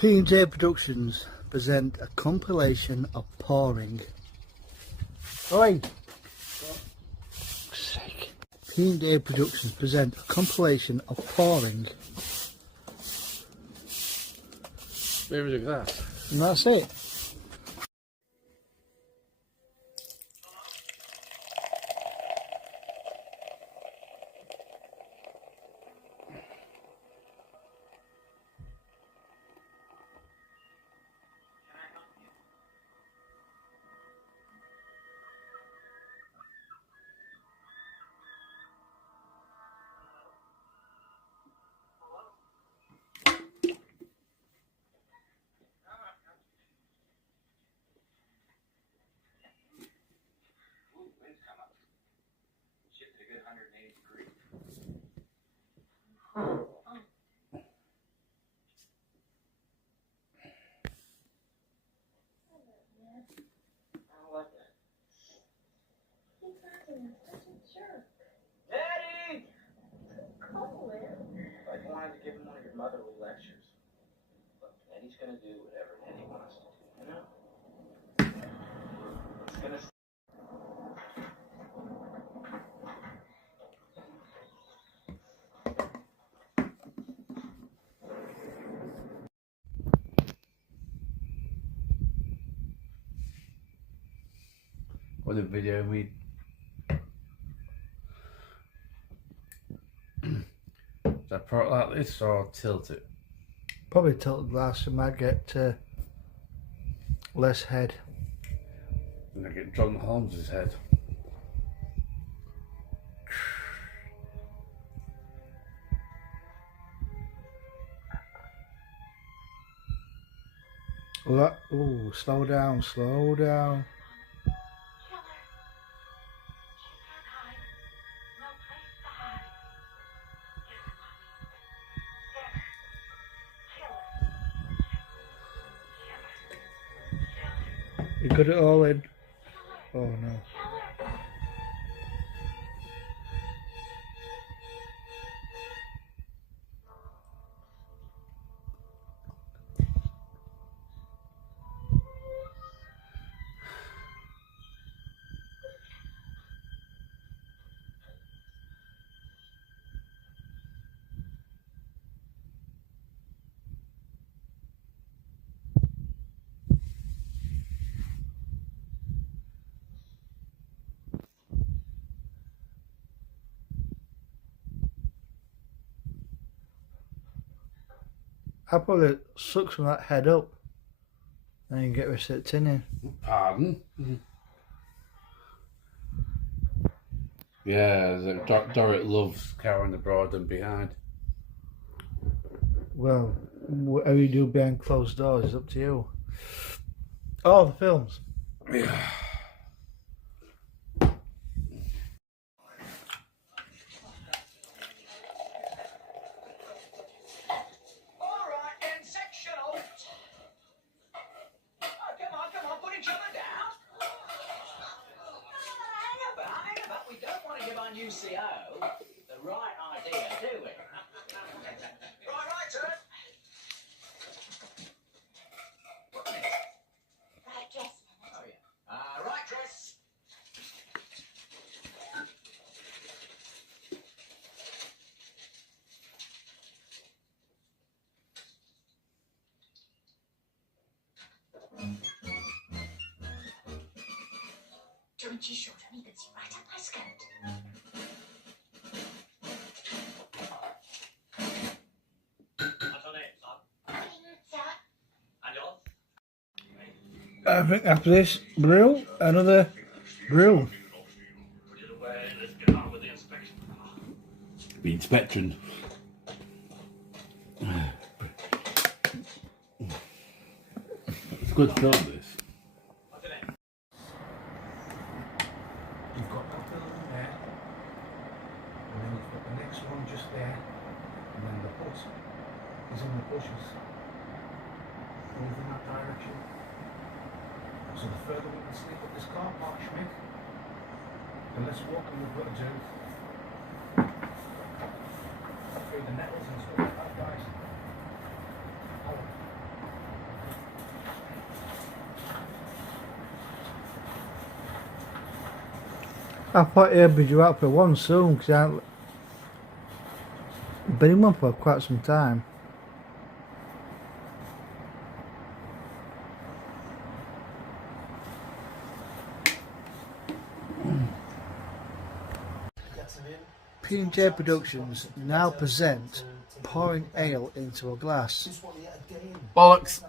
P&J Productions present a compilation of pouring. Oi! Sake. P&J Productions present a compilation of pouring. Where is it that? And that's it. Shifted a good 180 degrees. Daddy! I wanted to give him one of your motherly lectures. Look, Eddie's gonna do whatever Eddie wants to do, you know? It's gonna. What the video we should I pour it like this or tilt it? Probably tilt the glass, you might get less head. And I get John Holmes's head. Ooh, slow down, slow down. You got it all in. Oh no. I probably suck some of that head up and you can get the rest of the tin in. Pardon? Yeah, Dorrit loves carrying the broad and behind. Well, whatever you do behind closed doors is up to you. Oh, the films. Yeah. UCO, the right idea, do we? Right, turn. Right dress. Oh yeah. Right dress. Don't you shoot me, that's right up my skirt. I think after this brew, another brew. The inspection. It's good film, this. You've got that building there, and then you've got the next one just there, and then the hut is in the bushes. Move in that direction. So the further we can sleep at this car park, Schmidt, the less walking we've got to do through the nettles and stuff like that, guys. I thought he'll be due out for one soon because I haven't been in one for quite some time. P&J Productions now present pouring ale into a glass. Bollocks.